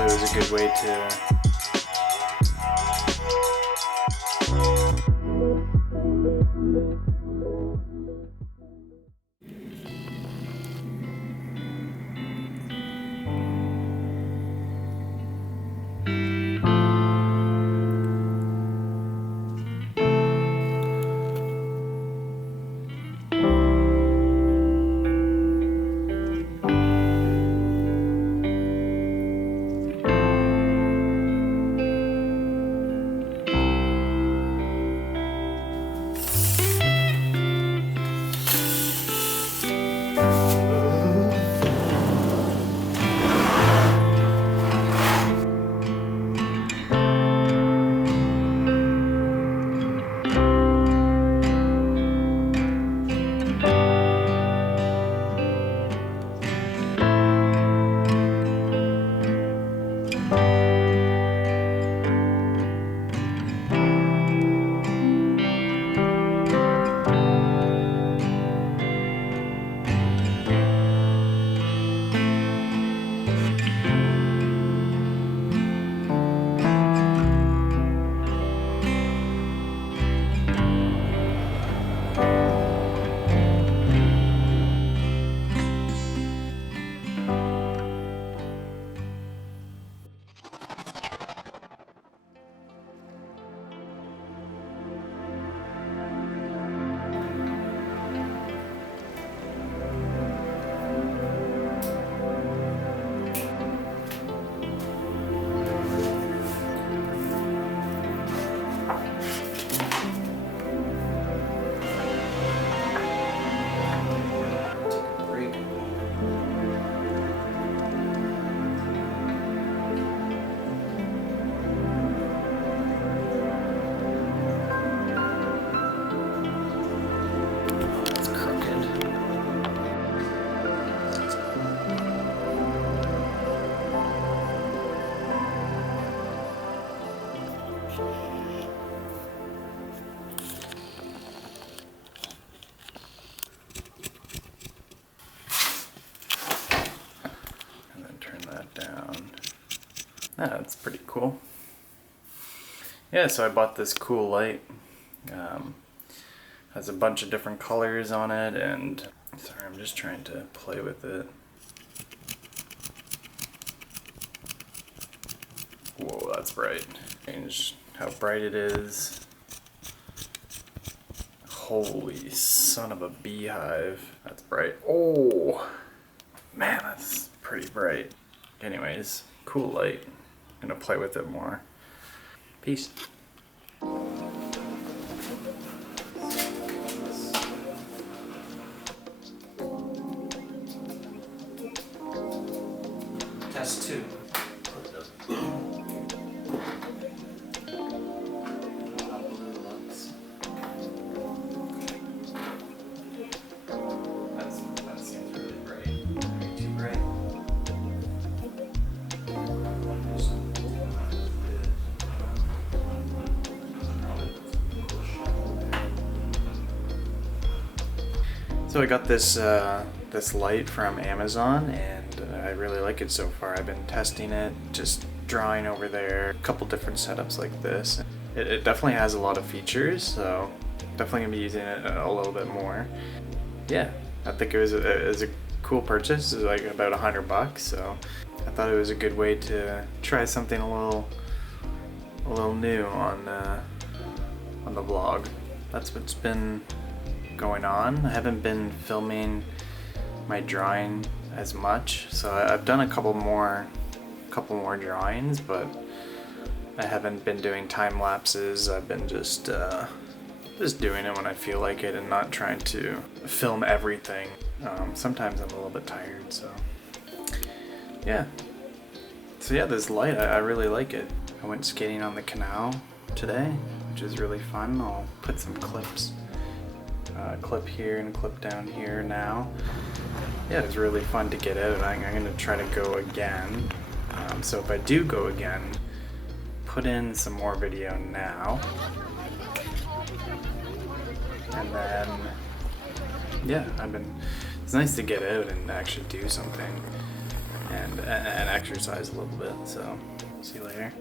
thought it was a good way to that's pretty cool. Yeah, so I bought this cool light. Has a bunch of different colors on it, and sorry, I'm just trying to play with it. Whoa, that's bright. Change how bright it is. Holy son of a beehive. That's bright. Oh, man, that's pretty bright. Anyways, cool light. I'm gonna play with it more. Peace. Test 2. That seems really bright. Maybe too bright. So I got this this light from Amazon, and I really like it so far. I've been testing it, just drawing over there, a couple different setups like this. It definitely has a lot of features, so definitely gonna be using it a little bit more. Yeah, I think it was a cool purchase. It was like about $100, so I thought it was a good way to try something a little new on the vlog. That's what's been going on. I haven't been filming my drawing as much, so I've done a couple more drawings, but I haven't been doing time lapses. I've been just doing it when I feel like it and not trying to film everything. Sometimes I'm a little bit tired, so yeah. So yeah, this light, I really like it. I went skating on the canal today, which is really fun. I'll put some clips. Clip here and clip down here now. Yeah, it was really fun to get out. I'm going to try to go again. So if I do go again, put in some more video now. And then, yeah, it's nice to get out and actually do something. and exercise a little bit. So see you later.